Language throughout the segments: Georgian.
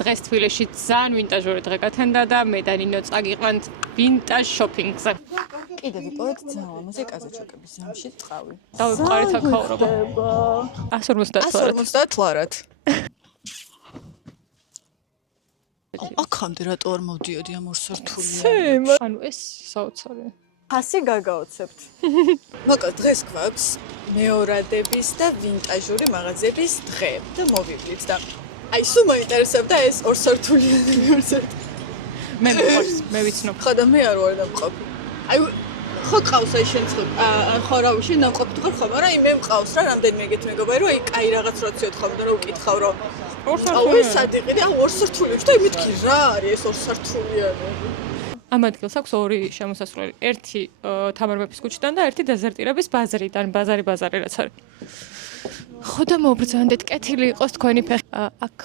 დღეს თბილისში ძალიან ვინტაჟური დღე გათენდა და მე და ნინო წაგიყვანთ ვინტაჟ შოპინგზე. კიდე ვიპოვეთ ძალიან მუსიკაზე ჩოკების ზამში წყავი. დავიწყარით აქაურობა. 150 ლარად. აქამდე რატო არ მოვდიოდი ამ ორსართულიან? ანუ ეს საოცარია. ფასი გაგაოცებთ. მოკლედ დღეს გვაქვს მეორადების და ვინტაჟური მაღაზიების დღე და მოვივლით და აი სულ მოინტერესებდა ეს ორსართულიანი ვერსია. მე მიყვარს, მე ვიცნობ. ხო და მე არ ვარ დამყოფი. აი ხო ყავს აი შეიძლება ხო რა ვიშენ დამყოფი თუ ხო, მაგრამ მე მყავს რა რამდენიმე ეგეთ მეგობარი რომ აი კაი რაღაც როციოთ ხომ და რა უკითხავ რომ ორსართულიანი. აუ სად იყიდი? აუ ორსართულიანი და მეთქი რა არის ეს ორსართულიანი? ამ ადგილს აქვს ორი შემოსასვლელი. ერთი თამარ მეფის ქუჩიდან და ერთი დეზერტირების ბაზრიდან, ბაზარი რაც არის. ხო და მოვბრძანდეთ, კეთილი იყოს თქვენი ფეხი. აქ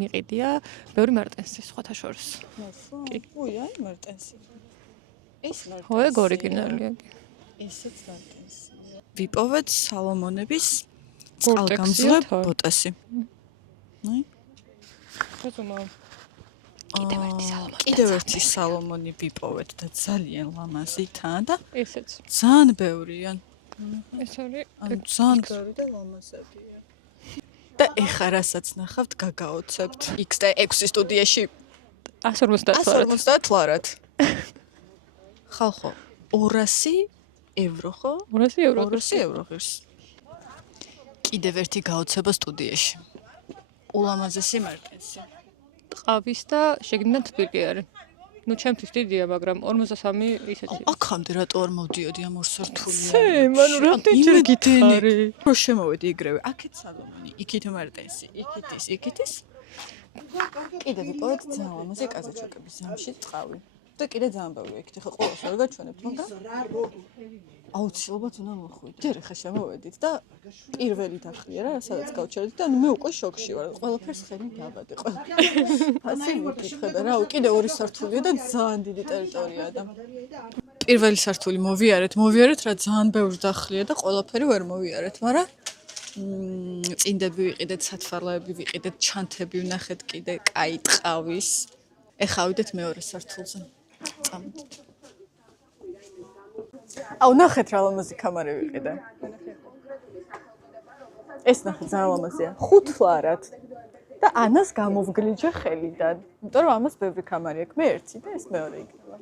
მიყიდია ბევრი მარტენსი სხვათა შორის. კი. უი, აი მარტენსი. ეს მარტენსი. ხო, ეგ ორიგინალია. ესეც მარტენსია. ვიპოვეთ სალომონების წყალგამძლე ბოტასი. ნაი? ხოთუმა კიდევ ერთი სალომონი ვიპოვეთ და ძალიან ლამაზი თან და ესეც ძალიან ბევრია. ეს არის ძალიან ბევრი და ლამაზებია. და ეხა რასაც ნახავთ გაგაოცებთ. X6 სტუდიაში 150 ლარად. ხალხო 200 ევრო ხო? 200 ევრო. 200 ევრო ღირს. კიდევ ერთი გაოცება სტუდიაში. ულამაზესი მარტენსი. ყავის და შეგნიდან თბილი არის. ნუ ჩემთვის დიდია, მაგრამ 53 ისეთი. აქამდე რატო არ მოვდიოდი ამ ორსართულიან? მანუ რამდენჯერ გითხარი? რო შემოვედი იგრევე. აქეთ სალომონი, იქით მარტენსი, იქით ის. კიდე ვიპოვეთ ძალიან ლამაზი კაზაჩოკების ზამში წყავი. და კიდე ძალიან ბევრია იქით. ხა ყოველს არ გაჩვენებთ, მაგრამ აუცილებლად უნდა მოხვიდეთ. ჯერ ხა შემოვედით და პირველი დახლია რა, სადაც გავჩერდით და მე უკვე შოქში ვარ. ყველაფერს ხედი დაბადე. ფასი მიკითხე და რა, კიდე ორი სართულია და ძალიან დიდი ტერიტორიაა და პირველი სართული მოვიარეთ რა ძალიან ბევრი დახლია და ყველაფერი ვერ მოვიარეთ, მაგრამ წინდები ვიყიდეთ, სათვალეები ვიყიდეთ, ჩანთები ვნახეთ კიდე, კაი ტყავის. ეხა ავიდეთ მეორე სართულზე. წამოდით. აუ ნახეთ რა ლამაზი კამარა ვიყიდე. ეს ნახე ძალიან ლამაზია. 5 ლარად. და ანას გამოვგლიჯე ხელიდან. იმიტომ რომ ამას ბევრი კამარი აქვს. მე ერთი და ეს მეორე იქნება.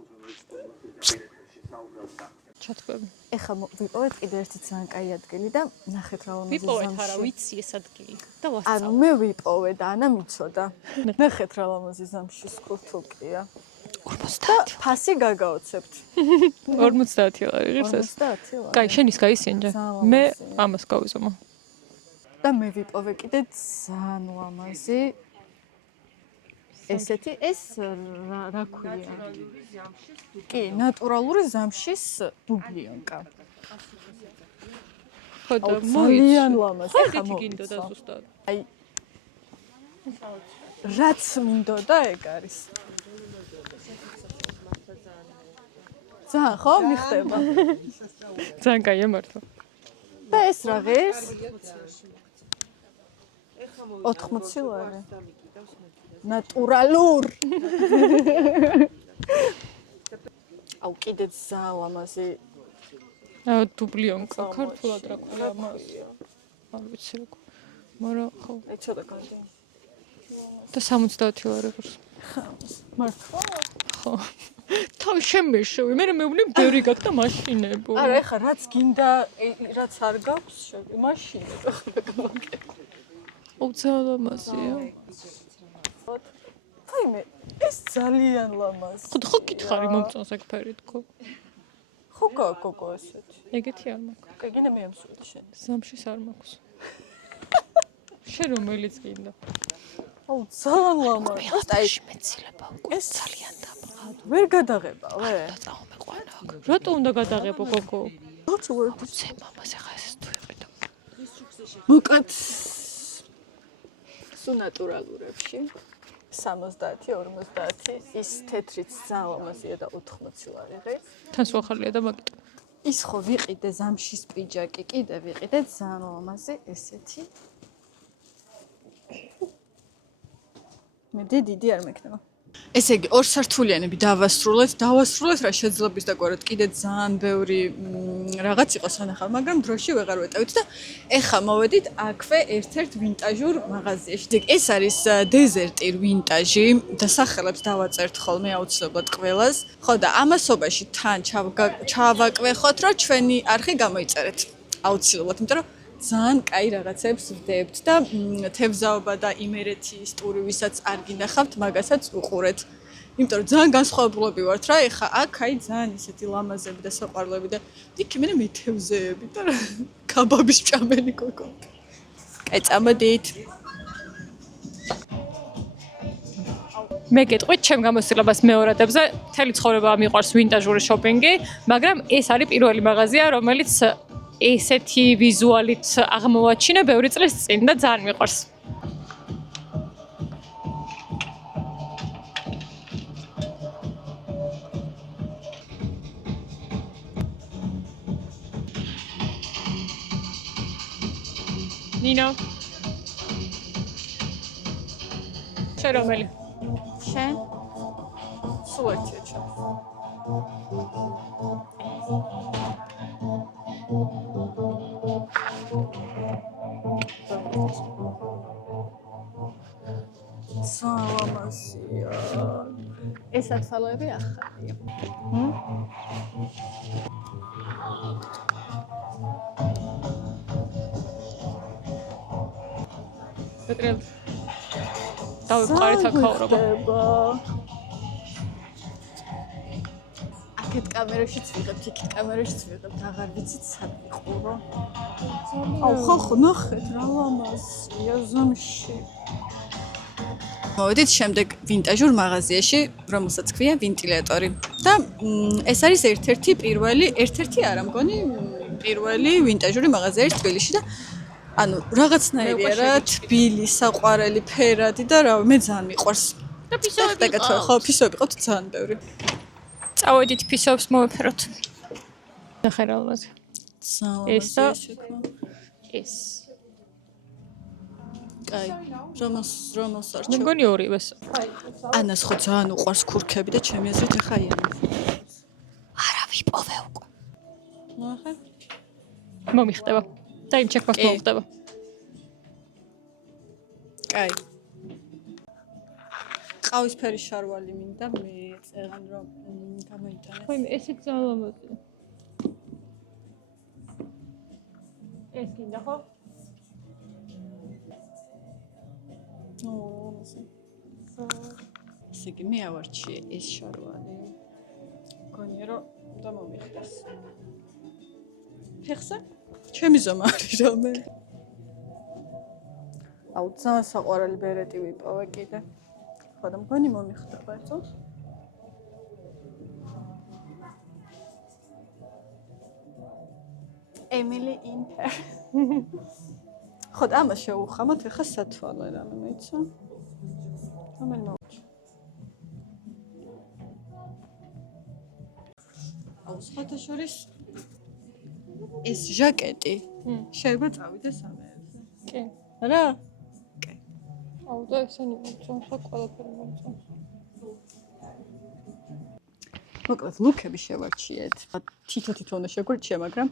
ჩათქვები. ეხა ვიპოვეთ კიდე ერთი ძალიან კაი ადგილი და ნახეთ რა ლამაზი ზამში. ვიპოვეთ არა, ვიცი ეს ადგილი და ვასწავლე. ანუ მე ვიპოვე და ანა მიცოდა. ნახეთ რა ლამაზი ზამში სკურთუკია. 50 ფასი გაგაოცებთ. 50 ლარი ღირს ეს. 50 ლარი. კაი, შენ ის გაისინჯე. მე ამას გავიზომო. და მე ვიპოვე კიდე ძალიან ლამაზი ესეთი ეს რა ქვია? კი, ნატურალური ზამშის დუბლიონკა. ხო და ძალიან ლამაზი. ხა გინდოდა ზუსტად. აი რაც მინდოდა ეგ არის. ძალიან ხო მიხდება. ძალიან კაია მართლა. და ეს რა ღირს? 80 ლარი. ნატურალურ. აუ კიდე ძალიან ლამაზი დუბლიონკა ქართულად რა ქვია მას? არ ვიცი რა. მაგრამ ხო. აი ცოტა კანდი. და 70 ლარი ღირს. მართლა? ხო. თავი შემეშევი. მე მეუბნე ბევრი გაქვს და მაშინებო. არა, ეხა რაც გინდა, რაც არ გაქვს, მაშინებო. აუ ძალიან ლამაზია. თაიმე, ეს ძალიან ლამაზი. ხო გითხარი მომწონს ეგ ფერი თქო. ხო გოგო ესეთი. ეგეთი არ მაქვს. კეგინა მე ამსული შენ. ზამშის არ მაქვს. შენ რომელიც გინდა? აუ ძალიან ლამაზი. აი მეცილება უკვე ძალიან დაბღა. ვერ გადაღებავე? და წამომეყვანა აქ. რატო უნდა გადაღებო გოგო? What's word? ცე მამას ახლა ეს თუ იყიდო. მოკაც სუ ნატურალურებში 70, 50 ის თეთრიც ძალიან ლამაზია და 80 ლარი ღირს. თან სულ ახალია და მაგიტო. ის ხო ვიყიდე ზამშის პიჯაკი, კიდე ვიყიდე ძალიან ლამაზი ესეთი. მე დიდი არ მექნება. ესე იგი, ორ სართულიანები დავასრულეთ, რა შეძლებს და გვარად კიდე ძალიან ბევრი რაღაც იყო სანახავ, მაგრამ დროში ვეღარ ვეტევით და ეხა მოვედით აქვე ერთ-ერთ ვინტაჟურ მაღაზიაში. ეს არის დეზერტი ვინტაჟი და სახელებს დავაწერთ ხოლმე აუცილებლად ყველას. ხო და ამასობაში თან ჩავაკვეხოთ, რომ ჩვენი არხი გამოიწერეთ. აუცილებლად, იმიტომ რომ ძალიან კაი რაღაცებს ვდებთ და თევზაობა და იმერეთის ტური, ვისაც არ გინახავთ, მაგასაც უყურეთ. იმიტომ რომ ძალიან განსხვავებულები ვართ რა, ეხა აქ აი ძალიან ისეთი ლამაზები და საყვარლები და იქ მე მეთევზეები და კაბაბის ჭამელი გოგო. აი წამოდით. მე გეტყვით ჩემ გამოცდილებას მეორადებზე, მთელი ცხოვრება მიყვარს ვინტაჟური შოპინგი, მაგრამ ეს არის პირველი მაღაზია, რომელიც ესეთი ვიზუალით აღმოვაჩინა ბევრი წლის წინ და ძალიან მიყვარს. ნინო. შენ რომელი? შენ? სულ ერთია ჩემს. სალამასია. ეს ათვალები ახალია. პეტრელ. დავიყარეთ აქაურობა. აქეთ კამერაშიც ვიღებთ, იქით კამერაშიც ვიღებთ, აღარ ვიცით სად ვიყურო. აუ ხო, ნახეთ რა ლამაზია ზომში. მოვედით შემდეგ ვინტაჟურ მაღაზიაში, რომელსაც ქვია ვენტილატორი. და ეს არის ერთ-ერთი არა მგონი, პირველი ვინტაჟური მაღაზია არის თბილისში და ანუ რაღაცნაირია რა, თბილი, საყვარელი, ფერადი და რა, მე ძალიან მიყვარს. და ფისოები ყავთ. ხო, ფისოები ყავთ ძალიან ბევრი. წავედით ფისოებს მოვეფეროთ. ნახე რა ლამაზია. ეს და ეს. კაი, რომელს მე არჩევ? მგონი ორივეს. ანას ხო ძალიან უყვარს ქურქები და ჩემი აზრით ახლა იანას. არა ვიპოვე უკვე. ნახე. მომიხდება. და იმ ჩექმას მომხდება. კაი. ყავისფერი შარვალი მინდა მე წერან რომ გამოიტანე. ხო, ესეც ძალიან ლამაზია. ეს გინდა ხო? ესე იგი მე ავარჩიე ეს შარვალი. გონია რომ და მომიხდეს. ფეხზე? ჩემი ზომა არის რომ მე. აუ ძალიან საყვარელი ბერეტი ვიპოვე კიდე. ხო და მგონი მომიხდება ერთოს. Emily in Paris. ხო და ამას შევუხამოთ ახლა სათვალე რამე მეცა. ამან მოვჭ. აუ სხვათა შორის ეს ჟაკეტი შეიძლება წავიდეს ამერზე. კი. რა? კი. აუ და ესენი მომწონს, ყველაფერი მომწონს. მოკლედ ლუკები შევარჩიეთ. თითო უნდა შეგვერჩია, მაგრამ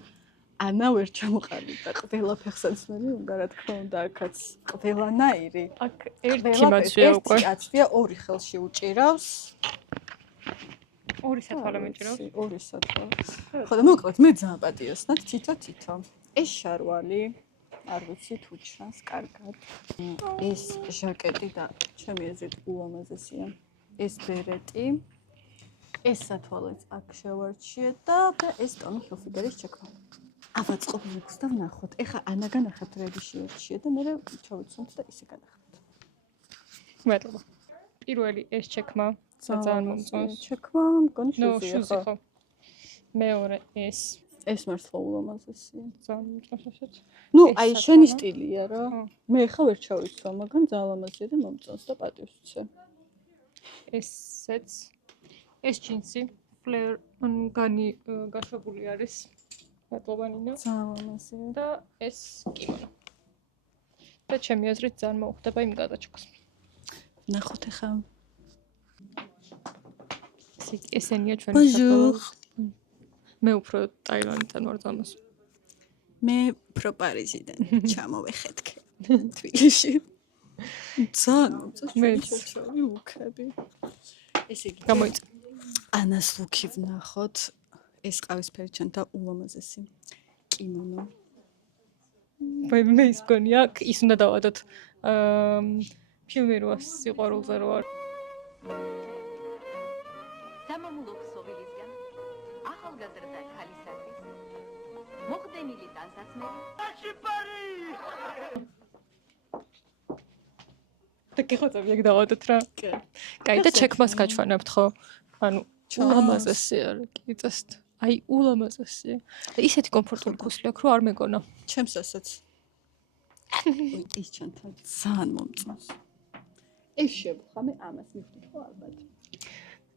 ანა ვერ ჩამოყალიბდა ყველა ფეხსაც მე უნდა რა თქმა უნდა აქაც ყველანაირი. აქ ერთი მაცვია უკვე. კაცია ორი ხელში უჭირავს. ორი სათვალე მეჭირავს. ორი სათვალე. ხო და მოკლედ მე ძალიან პატიოსნად თითო. ეს შარვალი არ ვიცი თუ ჩანს კარგად. ეს ჟაკეტი და ჩემი აზრით ულამაზესია. ეს ბერეტი. ეს სათვალეც აქ შევარჩიეთ და ეს ტომი ჰილფიგერის ჩექვა. ავაწყობ ლუქს და ვნახოთ. ეხა ანა განახებთ რედი შეერჩიე და მე ჩავიცვამთ და ისე განახებთ. მადლობა. პირველი ეს ჩექმა ძალიან მომწონს. ჩექმა მგონი შუზი ხო. მეორე ეს მართლა ულამაზესია. ძალიან მომწონს ესეც. ნუ აი შენი სტილია რა. მე ხა ვერ ჩავიცვალ, მაგრამ ძალიან ლამაზია და მომწონს და პატივს ვცე. ესეც ეს ჯინსი ფლერ განი გაშვებული არის. მადლობა ნინო. ძალიან ლამაზია და ეს კიმონო. და ჩემი აზრით ძალიან მოუხდება იმ გადაჭრას. ნახოთ ახლა. ესენია ჩვენი Bonjour. მე უფრო ტაილანდიდან ვარ წამოს. მე უფრო პარიზიდან ჩამოვეხეთქე თბილისში. ძალიან მე ჩორჩორი უქები. ესე იგი გამოიწ. ანას ლუკი ვნახოთ. ეს ყავისფერი ჩანთა ულამაზესი კიმონო. მე ის გონია ის უნდა დავადოთ ფილმი როა სიყვარულზე რო არ სამამულო ქსოვილისგან ახალგაზრდა ქალისათვის მოხდენილი ტანსაცმელი და გიხოცები ეგ დავადოთ რა. კაი და ჩეკმას გაჩვენებთ ხო? ანუ ულამაზესი არის კი წესთ. აი ულამაზესი. და ისეთი კომფორტული ქუსლი აქვს რომ არ მეგონა. ჩემს ასაც. ის ჩანთა ძალიან მომწონს. ეს შევხა მე ამას მივხვდი ხო ალბათ.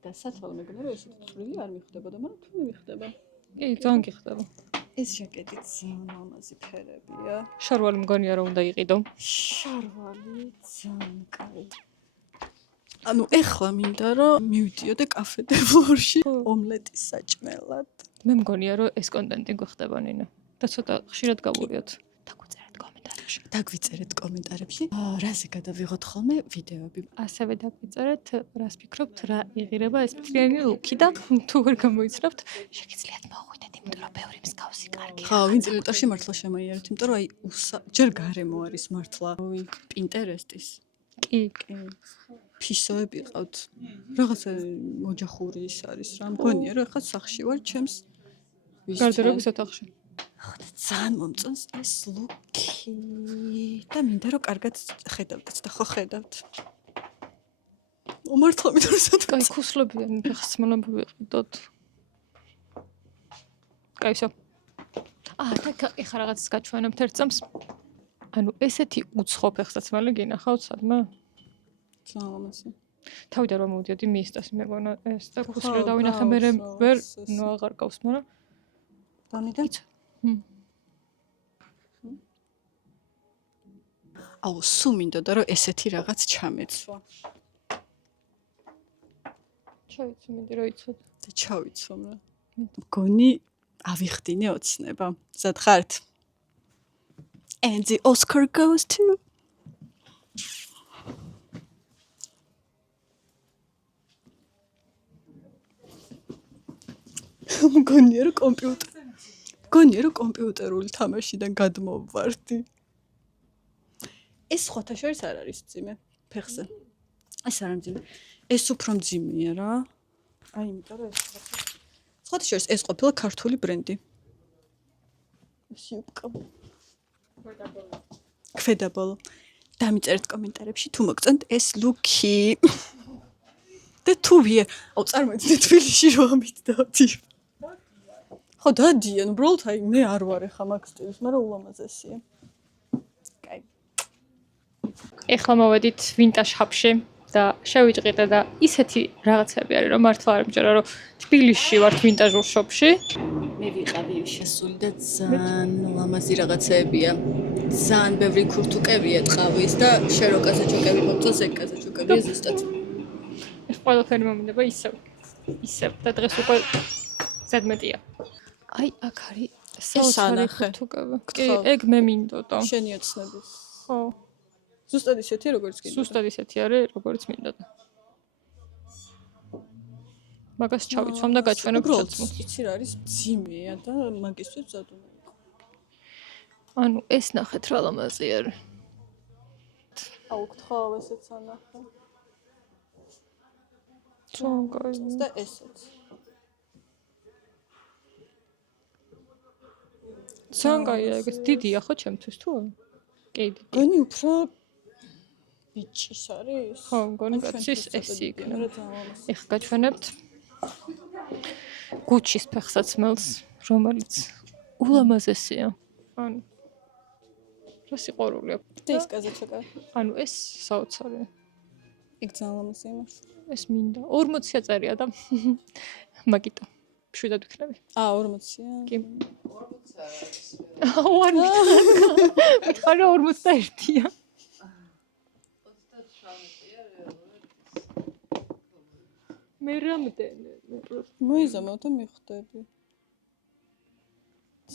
და სათვალე მეგონა რომ ესეთი წვრილი არ მიხვდებოდა, მაგრამ თუ მივხვდება. კი, ძალიან გიხდება. ეს ჟაკეტი ძალიან ლამაზი ფერებია. შარვალი მგონია რომ უნდა იყიდო. შარვალი ძალიან კაი. ანუ ეხლა მინდა რომ მივიდიოდე კაფე დე ფლორში ომლეტის საჭმელად. მე მგონია რომ ეს კონტენტი გვხდება ნინა. და ცოტა ხშირად გავურიოთ. დაგვიწერეთ კომენტარებში. დაგვიწერეთ კომენტარებში. რაზე გადავიღოთ ხოლმე ვიდეოები. ასევე დაგვიწერეთ რას ფიქრობთ რა იღირება ეს მთლიანი ლუკი და თუ ვერ გამოიცნობთ შეგიძლიათ მოუხვიდეთ იმიტომ რომ ბევრი მსგავსი კარგი. ხო, ვინტელექტორში მართლა შემოიარეთ, იმიტომ რომ აი ჯერ გარემო არის მართლა. პინტერესტის. კი. ფისოები ყავთ. რაღაცა ოჯახური ის არის რა. მგონია რომ ახლა სახში ვარ ჩემს გარდერობის ოთახში. ძალიან მომწონს ეს ლუკი და მინდა რომ კარგად ხედავდეთ და ხო ხედავთ. მართლა მინდა რომ სადღაც კაი ქუსლებიანი ფეხსაცმელები ვიყიდოთ. კაი всё. და ეხლა რაღაცას გაჩვენებთ ერთ წამს. ანუ ესეთი უცხო ფეხსაცმელი გინახავთ სადმე? ძალიან ლამაზი. თავიდან რომ მოვიდიოდი მისტას მეგონა ეს და ქუსლი დავინახე მე ვერ ნუ აღარ გავს მაგრამ დამიდა? აუ სულ მინდოდა რომ ესეთი რაღაც ჩამეცვა. ჩაიცი მინდი რომ იცოდ. და ჩავიცვამ რა. მგონი ავიხდინე ოცნება. ზად ხართ? And the Oscar goes to მგონია რომ კომპიუტერული თამაშიდან გადმოვვარდი. ეს სხვათა შორის არ არის მძიმე ფეხზე. ეს არ მძიმე. ეს უფრო მძიმეა რა. აი, იმიტომ რომ ეს სხვათა შორის ეს ყოფილა ქართული ბრენდი. სიუპკა. ქვედაბოლო. დამიწერეთ კომენტარებში თუ მოგწონთ ეს ლუკი. და თუ ვიერ, აუ წარმოიდგინეთ თბილისში რომ ამიტდავდი. ხო დადიან, უბრალოდ აი მე არ ვარ ახლა მაგ სტილის, მაგრამ ულამაზესია. კაი. ეხლა მოვედით ვინტაჟ ჰაბში და შევიჭყიდე და ისეთი რაღაცები არის რომ მართლა არ მჯერა რომ თბილისში ვართ ვინტაჟურ შოპში. მე ვიყავი შესული და ძალიან ლამაზი რაღაცებია. ძალიან ბევრი ქურთუკებია ტყავის და შენ რო კაზაჩოკები მომწონს ეგ კაზაჩოკებია ზუსტად. ეს ყველაფერი მომინდება ისევ და დღეს უკვე ზედმეტია. აი აქ არის საოცარი ქურთუკები. კი, ეგ მე მინდოდა. შენი ოცნების. ხო. ზუსტად ისეთი როგორც კიდე. ზუსტად ისეთი არის როგორც მინდოდა. მაგას ჩავიცვამ და გაჩვენებ შეცმო. იცი რა არის მძიმეა და მაგისთვის ზადუნე. ანუ ეს ნახეთ რა ლამაზი არის. აუ გთხოვ ესეც ანახე. ჩონგაი. და ესეც. ჩონგაი ეს დიდია ხო ჩემთვის თუ? კი დიდი. გონი უფრო ბიჭის არის? ხო, გონი კაცის ეს იქნება. ეხლა გაჩვენებთ გუჩის ფეხსაცმელს, რომელიც ულამაზესია. ანუ რა სიყვარული აქვს. და ეს კაზაჩოკა. ანუ ეს საოცარია. იქ ძალიან ლამაზია იმას. ეს მინდა 40-ია წერია და მაგიტო. შვიდად ვიქნები. 40-ია. კი. 40. მითხარ 41-ია. 37-ია რეალურად. მე რამდენი? მოიზამო და მიხვდები.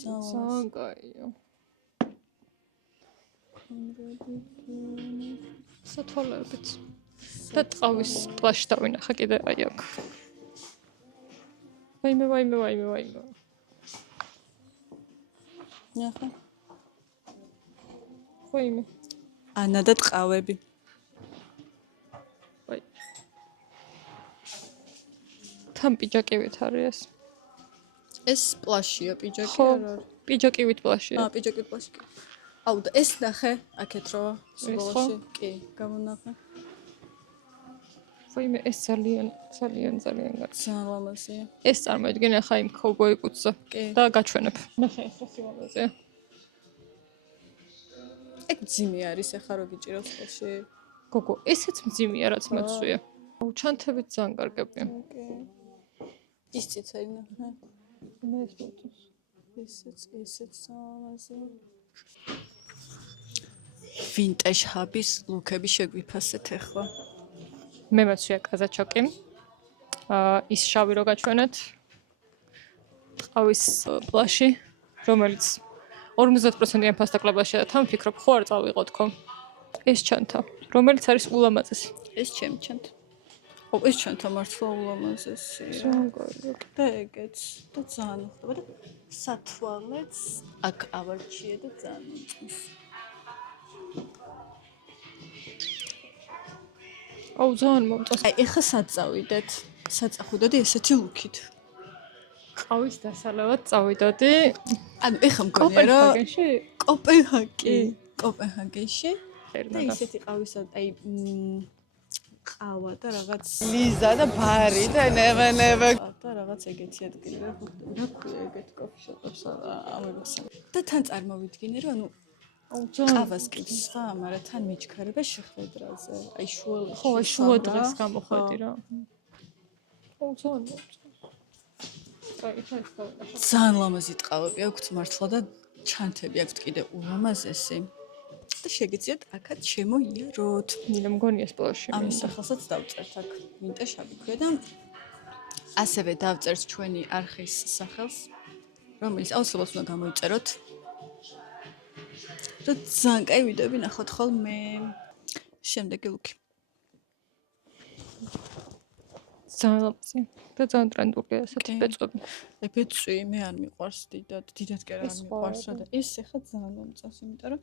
ძალიან კაია. სათვალეებით. და ტყავის პლაში დავინახა კიდე აი აქ. ვაიმე. ნახე. ვაიმე. ანა და ტყავები. ვაი. თან პიჯაკივით არის ეს. ეს პლაშია, პიჯაკი ხო, არ არის. პიჯაკივით პლაშია. პიჯაკი პლაში. აუ და ეს ნახე, აქეთ რო სულ კი, გამონახე. ვაიმე, ეს ძალიან ძალიან ლამაზია. ეს წარმოიდგინე ხა იმ ქაუბოი კუცზე კი. და გაჩვენებ. ნახე ეს რა სიმაღლეზეა. ეგ ძიმე არის ახლა რო გიჭირავს ხელში. გოგო, ესეც მძიმეა რაც მოცვია. აუ ჩანთებით ძალიან კარგებია. კი. ის ციცაი ნახე. მე ეს მოწონს. ესეც ლამაზია. ვინტაჟ ჰაბის ლუკები შეგვიფასეთ ახლა. მე მოცვია კაზაჩოკი. ის შავი რო გაჩვენეთ. ყავის პლაში, რომელიც 50%-იან ფასტაკლებაშია და თან ვფიქრობ, ხო არ წავიღო თქო. ეს ჩანთა, რომელიც არის ულამაზესი. ეს ჩემ ჩანთ. ო, ეს ჩანთა მართლა ულამაზესია. ძალიან კარგი. და ეგეც და ძალიან ხდება და სათვალეც აქ ავარჩიე და ძალიან მომწონს. აუ ძალიან მომწონს. აი, ეხა საწავიდეთ. საწახუდოდი ესეთი ლუკით. ყავის დასალევად წავიდოდი. ანუ ეხა მგონია რომ კოპენჰაგენში. კოპენჰაგენში და და ისეთი ყავისა აი ყავა და რაღაც ლიზა და ბარი და ნევა და რაღაც ეგეთი ადგილი რა ქვია ეგეთ კოფიშოპებს ამერიკაში. და თან წარმოვიდგინე რომ ანუ აუ ძალიან ყავას კი სხვა, მაგრამ თან მიჩქარება შეხვედრაზე. აი შუა ხო, შუა დღეს გამოходი რა. აუ ძალიან მომწონს. აი, ეს გავინახე. ძალიან ლამაზი ტყავები აქვთ მართლა და ჩანთები აქვთ კიდე ულამაზესი. და შეგიძლიათ აქაც შემოიაროთ. მინდა მგონია ეს პლაში. ამ სახელსაც დავწერთ აქ ვინტაჟაბი ქვია და ასევე დავწერთ ჩვენი არხის სახელს, რომელიც აუცილებლად უნდა გამოიწეროთ. და ძალიან კაი ვიდეოები ნახოთ ხოლმე. შემდეგი ლუკი. ძალიან ლამაზი და ძალიან ტრენდულია ესეთი ბეწვები. აი ბეწვი მე არ მიყვარს დიდად კი არ მიყვარს და ეს ახლა ძალიან მომწონს, იმიტომ რომ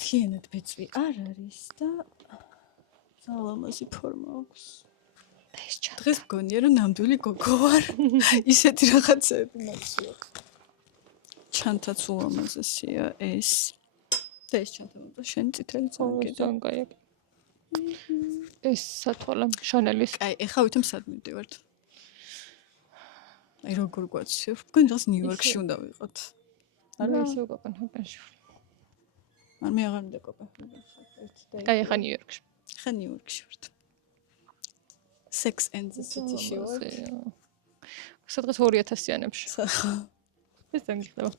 თლიანად ბეწვი არ არის და ძალიან ლამაზი ფორმა აქვს. და ეს ჩანთა. დღეს მგონია რომ ნამდვილი გოგო ვარ. ისეთი რაღაცები მოცია. ჩანთაც ულამაზესია ეს. და ეს ჩანთა მომწონს შენი წითელი ძალიან ძალიან კაია. ეს სათვალე შანელის. აი, ეხა ვითომ სად მივდივართ? აი როგორ გვაცია? მგონი რაღაც ნიუ-იორკში უნდა ვიყოთ. არა ისე კოპენჰაგენში. არ მე აღარ მინდა კოპენჰაგენში. კაი, ხა ნიუ-იორკში. ხა ნიუ-იორკში ვართ. Sex and the City-ში ვართ. სადღაც 2000-იანებში. ხა. ეს ძალიან გიხდება.